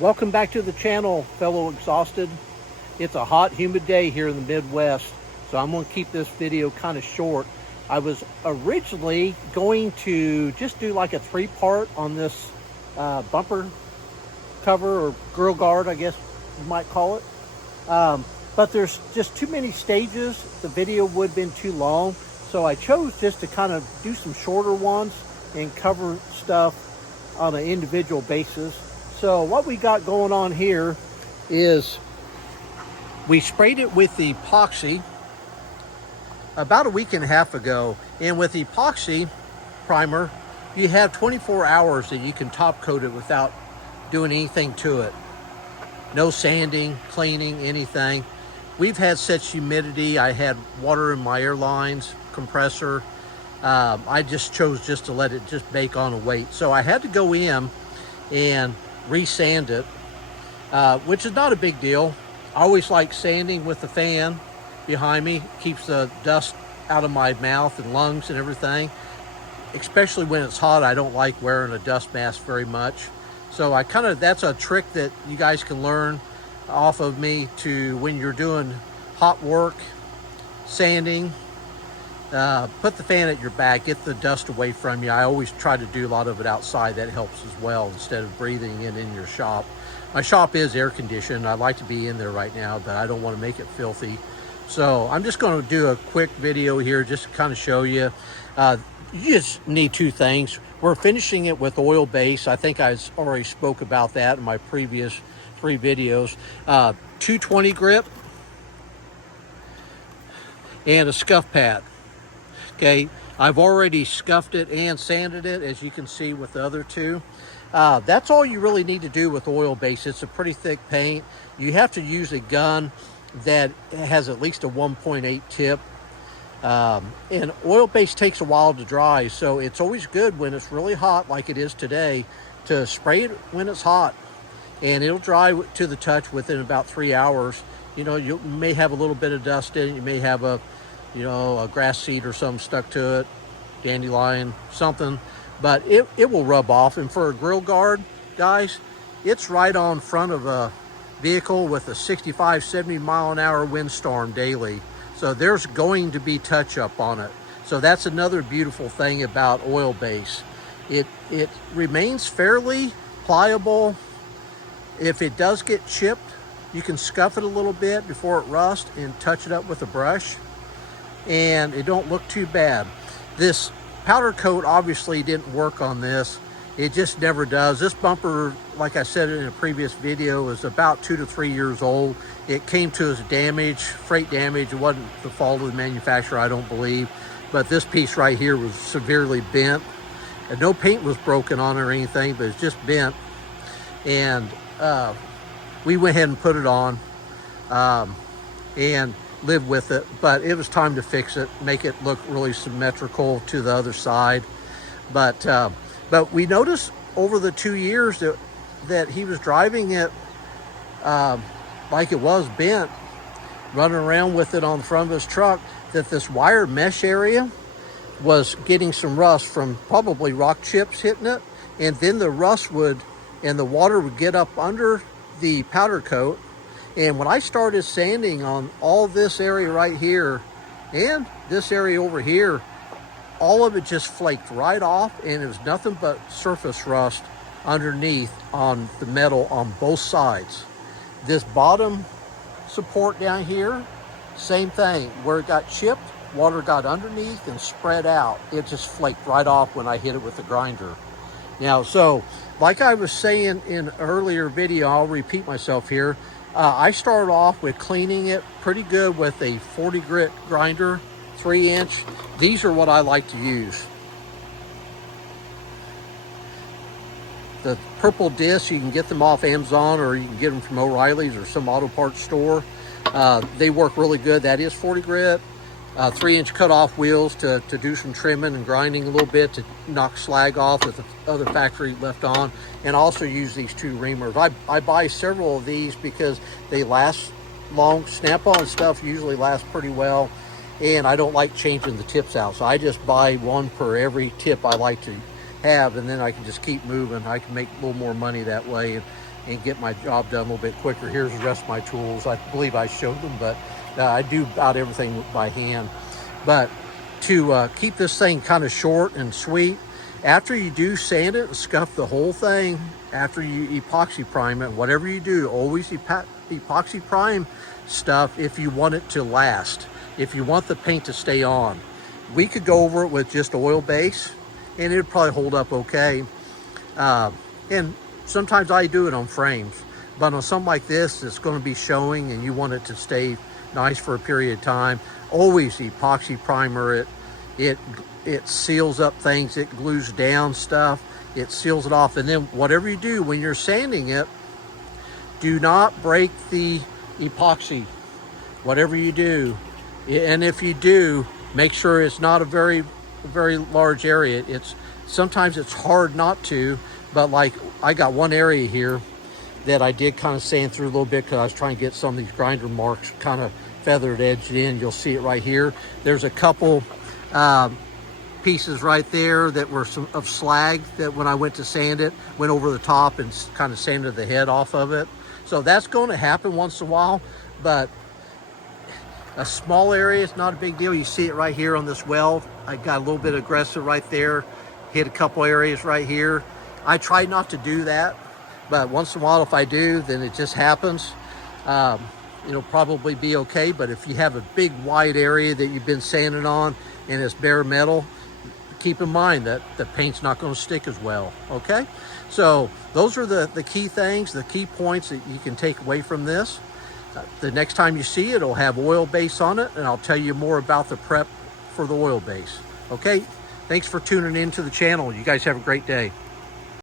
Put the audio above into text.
Welcome back to the channel, fellow exhausted. It's a hot, humid day here in the Midwest, so I'm going to keep this video kind of short. I was originally going to just do like a three-part on this bumper cover or grill guard, I guess you might call it. But there's just too many stages. The video would have been too long, so I chose just to kind of do some shorter ones and cover stuff on an individual basis. So what we got going on here is we sprayed it with the epoxy about a week and a half ago. And with the epoxy primer, you have 24 hours that you can top coat it without doing anything to it. No sanding, cleaning, anything. We've had such humidity. I had water in my air lines, compressor. I just chose just to let it just bake on and wait. So I had to go in and re-sand it, which is not a big deal. I always like sanding with the fan behind me. Keeps the dust out of my mouth and lungs and everything. Especially when it's hot, I don't like wearing a dust mask very much. So that's a trick that you guys can learn off of me to when you're doing hot work, sanding. Put the fan at your back, get the dust away from you. I always try to do a lot of it outside. That helps as well instead of breathing it in your shop. My shop is air conditioned. I'd like to be in there right now, but I don't want to make it filthy. So I'm just going to do a quick video here just to kind of show you. You just need two things. We're finishing it with oil base. I think I already spoke about that in my previous 3 videos. 220 grip and a scuff pad. Okay, I've already scuffed it and sanded it, as you can see with the other two. That's all you really need to do with oil base. It's a pretty thick paint. You have to use a gun that has at least a 1.8 tip. And oil base takes a while to dry, so it's always good when it's really hot like it is today to spray it when it's hot. And it'll dry to the touch within about 3 hours. You know, you may have a little bit of dust in it. You may have a grass seed or something stuck to it, dandelion, something, but it will rub off. And for a grill guard, guys, it's right on front of a vehicle with a 65, 70 mile an hour windstorm daily. So there's going to be touch up on it. So that's another beautiful thing about oil base. It remains fairly pliable. If it does get chipped, you can scuff it a little bit before it rusts and touch it up with a brush, and it don't look too bad. This powder coat obviously didn't work on this. It just never does. This bumper, like I said in a previous video, is about 2 to 3 years old. It came to us damaged, freight damage. It wasn't the fault of the manufacturer, I don't believe. But this piece right here was severely bent. And no paint was broken on it or anything, but it's just bent. And we went ahead and put it on and live with it, but it was time to fix it, make it look really symmetrical to the other side. But we noticed over the 2 years that he was driving it like it was bent, running around with it on the front of his truck, that this wire mesh area was getting some rust from probably rock chips hitting it, and then the rust and the water would get up under the powder coat. And when I started sanding on all this area right here and this area over here, all of it just flaked right off, and it was nothing but surface rust underneath on the metal on both sides. This bottom support down here, same thing. Where it got chipped, water got underneath and spread out. It just flaked right off when I hit it with the grinder. Now, so like I was saying in an earlier video, I'll repeat myself here. I started off with cleaning it pretty good with a 40 grit grinder, 3-inch. These are what I like to use. The purple discs, you can get them off Amazon, or you can get them from O'Reilly's or some auto parts store. They work really good. That is 40 grit. 3-inch cut-off wheels to do some trimming and grinding a little bit to knock slag off that the other factory left on, and also use these 2 reamers. I buy several of these because they last long. Snap-on stuff usually lasts pretty well, and I don't like changing the tips out, so I just buy one per every tip I like to have, and then I can just keep moving. I can make a little more money that way. and get my job done a little bit quicker. Here's the rest of my tools. I believe I showed them, but I do about everything by hand. But to keep this thing kind of short and sweet, after you do sand it and scuff the whole thing, after you epoxy prime it, whatever you do, always epoxy prime stuff if you want it to last, if you want the paint to stay on. We could go over it with just oil base and it'd probably hold up okay. And sometimes I do it on frames, but on something like this that's going to be showing and you want it to stay nice for a period of time, always epoxy primer it. It seals up things, it glues down stuff, it seals it off. And then whatever you do when you're sanding it, do not break the epoxy, whatever you do. And if you do, make sure it's not a very large area. Sometimes it's hard not to, but like I got one area here that I did kind of sand through a little bit because I was trying to get some of these grinder marks kind of feathered edged in. You'll see it right here. There's a couple pieces right there that were some of slag that when I went to sand it, went over the top and kind of sanded the head off of it. So that's going to happen once in a while, but a small area is not a big deal. You see it right here on this weld. I got a little bit aggressive right there, hit a couple areas right here. I try not to do that, but once in a while if I do, then it just happens. It'll probably be okay, but if you have a big wide area that you've been sanding on and it's bare metal, keep in mind that the paint's not going to stick as well, okay? So those are the key things, the key points that you can take away from this. The next time you see it, it'll have oil base on it, and I'll tell you more about the prep for the oil base, okay? Thanks for tuning in to the channel. You guys have a great day.